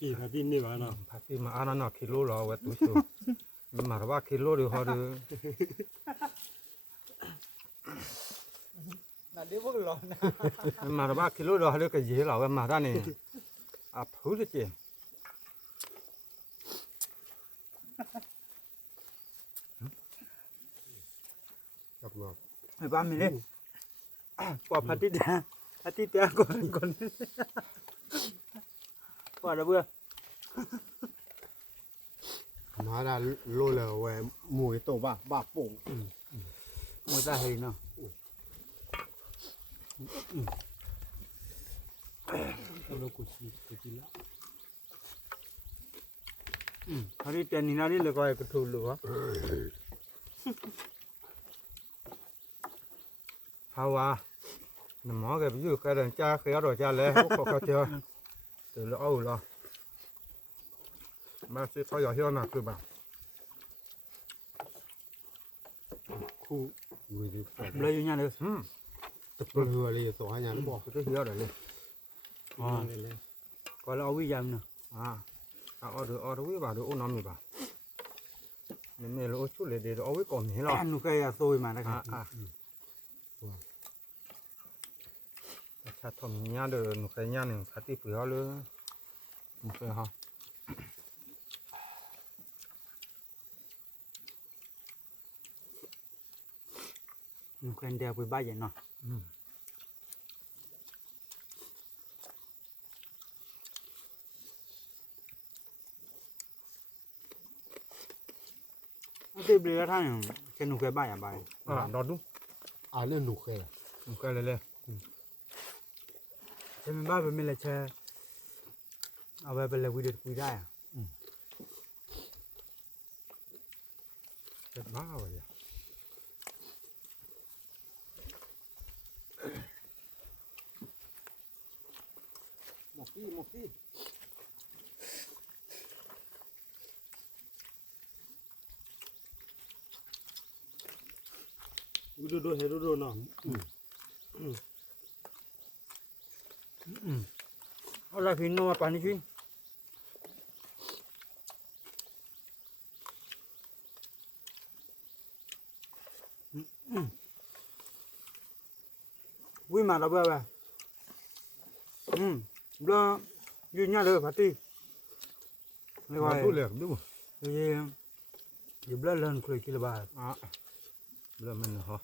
กี่นาทีนี่วะเนาะ พาที่มาอานานาคิโลเราไว้ตู้ชูมาว่าคิโลเดียวเขาดู น่าดีพวกเรานะ มาว่าคิโลเดียวเขาดูก็ยี่เราไว้มาด้านนี้อ่ะพูดเลยจีจับมา ไอ้บ้านมีเลยปอบพัดที่เดียพัดที่เดียก่อนปอดระเบือ มาได้โลเลยไว้หมูตัวบ้าโป่ง มวยตาเฮเนาะเรากุชิละพัดที่เดียนี่นาดิเลยก็ไอ้กระทูลูกฮะ ฮาวาหมอแกไปอยู่แกเดินจ้าเคยเอาดอกจ้าเลยเขาเขาเจอตื่นแล้วเอาเหรอมาสิเขาอยากเที่ยวหนักคือแบบ คู่มือดีปอบ เลยอยู่เนี่ยเลย ตะปลือเลยสองอย่างบอก เขาจะเที่ยวได้เลย อ๋อก็เราเอาวิญญาณเนาะ เอาดูวิบาดูโอ้น้ำมีบ่าเนี่ยเราชุดเลยเดี๋ยวเอาไว้ก่อนเห็นหรอ หนูเคยซอยมาแล้วครับ ชาทอมญาเดินเคยญาหนึ่งคติเปลือกเลยมันเคยฮะ หนูเคยเดียวไปบ้านใหญ่เนาะที่เบลือท่านเช่นหนูเคยบ้านอย่างไร รอดู เรื่องหนูเคย มันเคยเลย เช่นบ้านเป็นไม่เลยเช่เอาไปเป็นเลยวิดีโอคุยได้อะ เจ็บบ้าไปเลยหมกซี่ดูเห็นดูเนาะ เอาละพี่น้องมาปานี่ชิวิ่งมาแล้วเบ้อเบ้อเบลยืนยันเลยพัตตี้ไม่ มา ว่า ดูเลยดู อยู่เบลเล่นคุยกิลบาท เริ่มมันเหรอ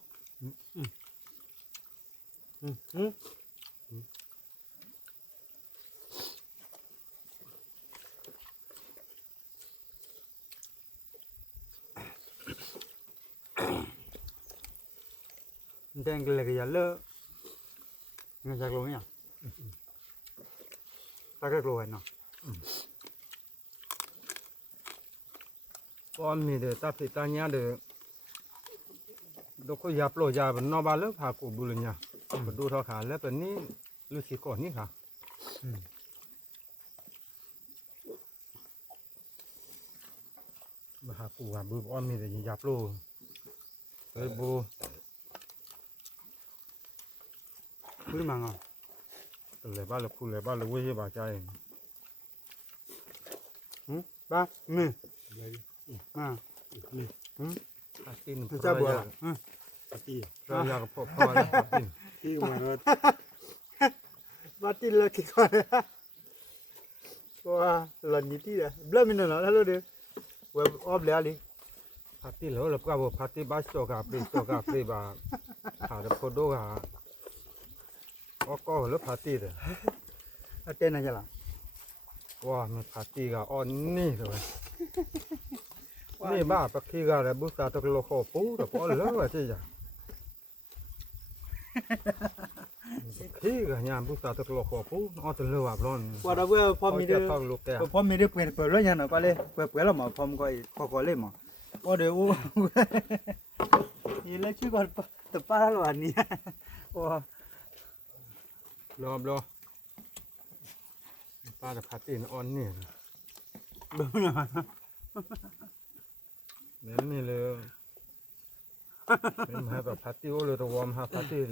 แดงกันเลยก็อย่าเลิกเงินจากโลเนี่ยตาก็โลเห็นเนาะ ก็มีเดตัดติดตาญาเดดก็ยับโลยาเป็นนอบาเลยพากูบุญเนี่ยมาดูเท่าขาแล้วเป็นนี่ฤาษีก่อนนี่ค่ะมาหากูหาบุญอ้อมมีแต่ยับโลเฮ้ยบู วิ่งมาเงา เลยบ้านเลยพูดเลยบ้านเลยเว้ยบ้าใจ บ้ามือมา อาทิน จะจับบัว ตี เราอยากพบพ่อแล้วอาทิน ที่มาแล้ว บ้าตีเลยกี่คนว้าหลังยี่ตีเลยเบลมินเนาะฮัลโหลเด้เว็บออฟเลยali อาทินแล้วเราก็บอกอาทินบ้านโจกาปรีบ้าขาดโคโดกา อ๋อก็แล้วพาร์ตี้เลย à tên này là ว้ามันพาร์ตี้ก็อ่อนนี่เลยนี่บ้าปักขี้ก็เลยบุษราตกโลโคปูแต่พอเลิกว่าใช่จ้ะขี้ก็ยามบุษราตกโลโคปูอ๋อตะเลือว่าร้อน qua đó vừa พอ phom มี mi เดือ đưa ดท้องลูกแก phom mi đưa ปิดแล้วยังน่ะก็เลยเปิดแล้วหมอ phom ก็เลยหมอว่าเดี๋ยวนี่เลยชื่อก่อนตะป้าหรออันนี้ว่าร อบป้าแต่พาร์ตี้อ่อนนี่ เบิ่งหน่อย เหม็นนี่เลยเป็นมาแบบพาร์ตี้โอเลยตัววอมฮาพาร์ตี้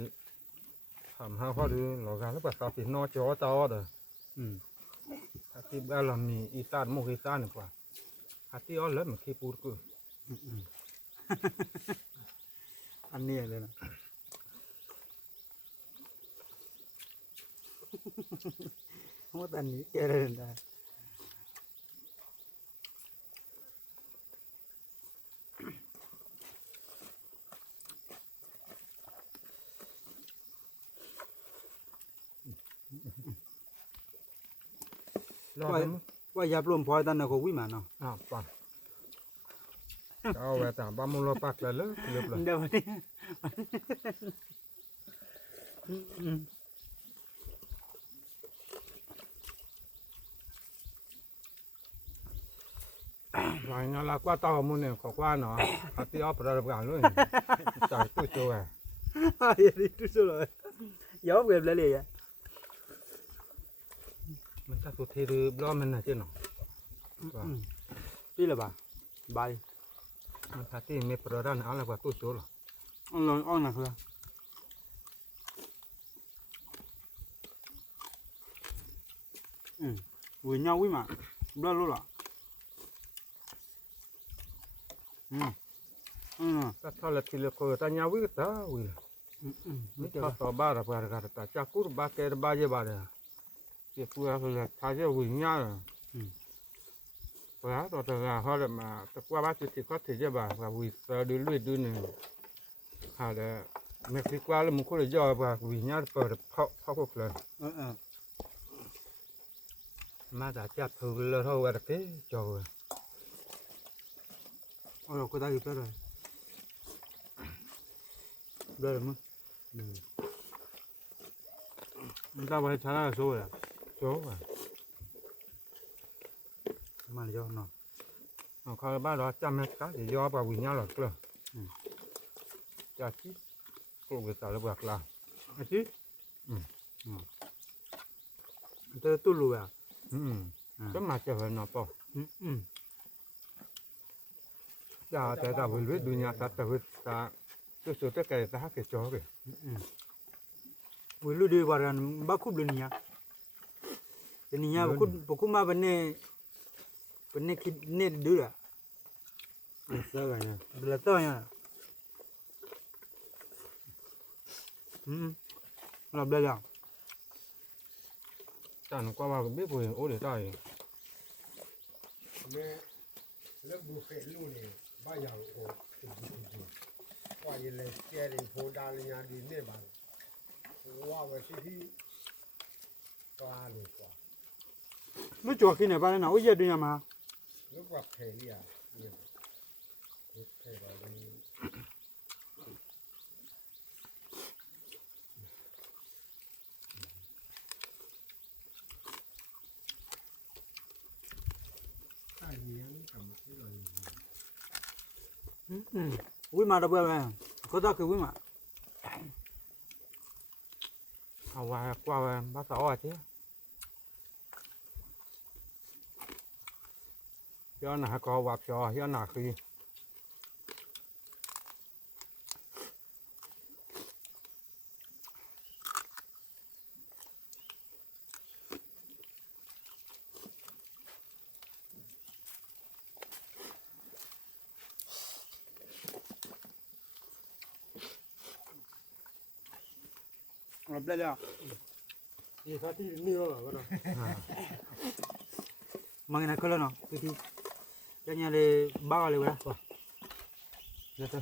ทำฮาข้อดูหลอกกันแล้วแบบตาปิดนอจอตาเด้อ อืม พาร์ตี้บ้านเรามีอีสานมุกอีสานกว่าพาร์ตี้อ้อนเลยมันขี้ปูดกู อันนี้เลยนะว่าแต่อันนี้แกเลยได้ รอบนั้น ว่ายับลมพอยตันนะก็วิ่งมาเนาะ อ้าวป่ะเอาไว้แต่บ้ามุลปักเลยเลยเรียบเลย เดี๋ยวนี้ หลายงานละกว่าต่อมุนเนี่ยขอกว่าเนาะพาร์ตี้ออฟระดับกลางเลยจ่ายตู้โจ้ะ อย่าดิทุสเลยย้อนเว็บเลยเลยอ่ะ มันจะสุดที่รื้อล้อมันน่ะเจ้าเนาะ พี่ละบ่าบาย มันพาร์ตี้ไม่ประดันเอาละกว่าตู้โจ้หรอ อันลอยอ่อนนะคือวิ่งเงาวิ่งมาเบลอรู้ละถ้าทอดละทีละคนตาเงาวิ่งตาวิ่งนี่ทอดต่อบาร์อะไรกันตาจากกูบาเกอร์บาเจบาร์เนี่ยเจ้าผู้อะไรท้ายจะวิ่งเงาเพราะต่อจากเขาเลยมาตะกัวบ้านจุดที่เขาถือจะบาร์ว่าวิ่งเสือดูลุยดูหนึ่งหาเลยเม็กซิโกแล้วมึงคนละย่อบาร์วิ่งเงาเปิดเพาะพวกเลยมาจากจัดถือเลยเท่ากันที่จอเลย Ôi, cô ta kịp rồi. Đây là mức. Người ta phải trả là số rồi à? Số à? Mà là do nó. Khỏi ba đó trăm hết cá thì do bà quỳnh nhau là cơ. Chà chí. Cô người ta là bạc là. À chí? Người ta tu lùi à? Cái mà chờ nó bỏ. Dạ, tại ta vil biết dunia sát ta vil ta tu số tất cả ta cái chó kì. Vil lu đi vào rằng bác khúc dunia. Dunia bác khúc mà vấn đề khi nét đưa à? Sao vậy nè? Là to nha. Làm đây à? Ta nó qua vào biết vui ố để tay. Mẹ lớp bù khệ lu này bao giờ cũng qua như là xe thì phố đa lên nhà đi nè bạn qua về thì qua được qua Nó chuột khi này ba nào giờ dunia mà. lúc gặp thể đi à nhiều lúc thể vào đi ai miếng cầm cái rồi Quý mà đâu bê có ta cứ quý mà. Qua bác sáu à chứ. Do nà có vạc cho, do nà khi. Làm đây à? thì phát đi nửa rồi đó Mang này khơi nào, tôi thì cho nhà để bao lại vậy. Được rồi.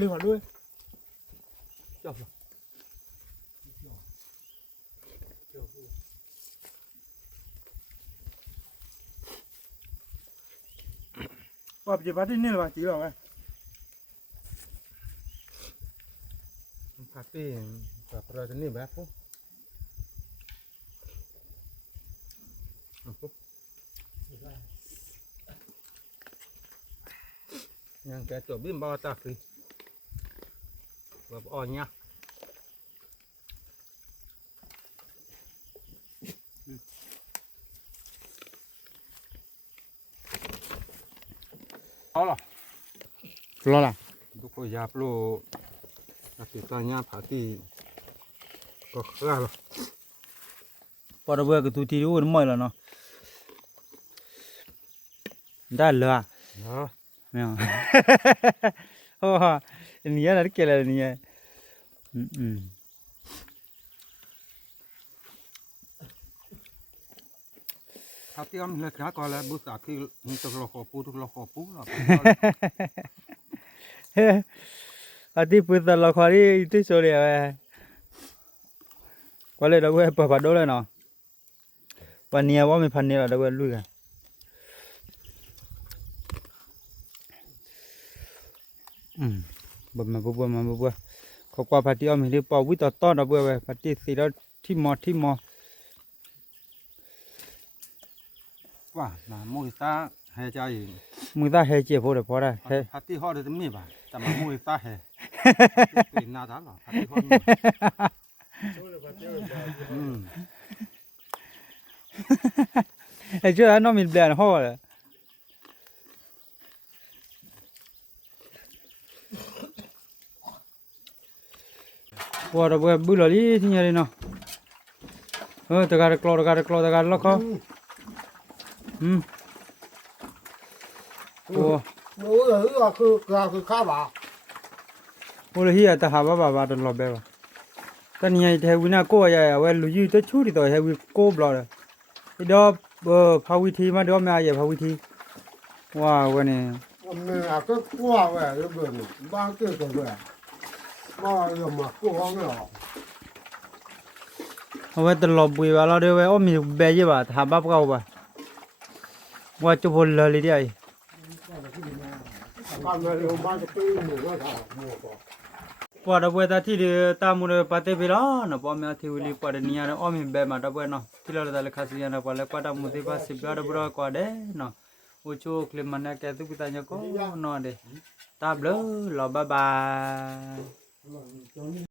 ลืมมาด้วยจบว่าจะมาที่นี่หรือเปล่าจีหรอไง พาตี้แบบเราจะนี่แบบปุ๊บยังแกตัวบิ้มบอตาฟีแบบอ่อนเนี่ยเอาล่ะ รอละ ทุกคนยาปลูติดตาเนี่ยพาตี้ก็เคลื่อนละ พอเราเบื่อกับทุกทีรู้หมดแล้วเนาะได้เลยอ่ะ เนาะ ไม่เอาโอ้โหนี่อะไรเกี่ยวอะไรนี่ พาตี้อ้อมเลยครับก่อนแล้วบุษาคือมีตัวละครปูตัวละครปูหรอ Ati putar la khari itu sore ya. Kwale da gue pa dole no. Pania wa me phania da gue lu ga. Ba ma bu. Ko kwa phati om hi pa wi to da bu we phati si da thi mo. ว่าน่ะมวยตาให้ใจ Mu da he che pho da pho da. He. พาตี้ฮอดจะมีบ่าแต่มามวยตาให้เป็นนาดาหรอพาตี้ฮอด Ai chưa nó mình bèn ho rồi. Qua đó bữa bữa đi thì nhà đi nào. Ta gara lo kho. Ủa. 我有去卡吧， Ủa là hiện ta hả bà đừng lo bè bà. Ta nhà theo quý nào cô ya vậy lưu ý tới chút đi rồi theo quý cô bò rồi. Cái đó phao vi thi mà đó mẹ vậy phao vi thi. Wow cái này. 我们啊个过喂，有个呢，把这个喂，妈呀妈，过好了， Vậy ta lo bùi vào lo đi vậy ôm mình bè gì bà thả bắp câu bà. Qua chụp hình lời đi đây. 看那有妈个对母个啥，母个。 Qua đó bữa ta thi đi ta mua được bát bê đó nó bỏ mẹ thi đi qua đến nhà nó ôm mình bè mà đó bữa nó thì là ta lấy khát gì nó qua lấy qua đó mua thì bát xếp đó bữa qua đấy nó u chu kêu mình cái tụi ta nhớ có nó đấy ta blur lo bye bye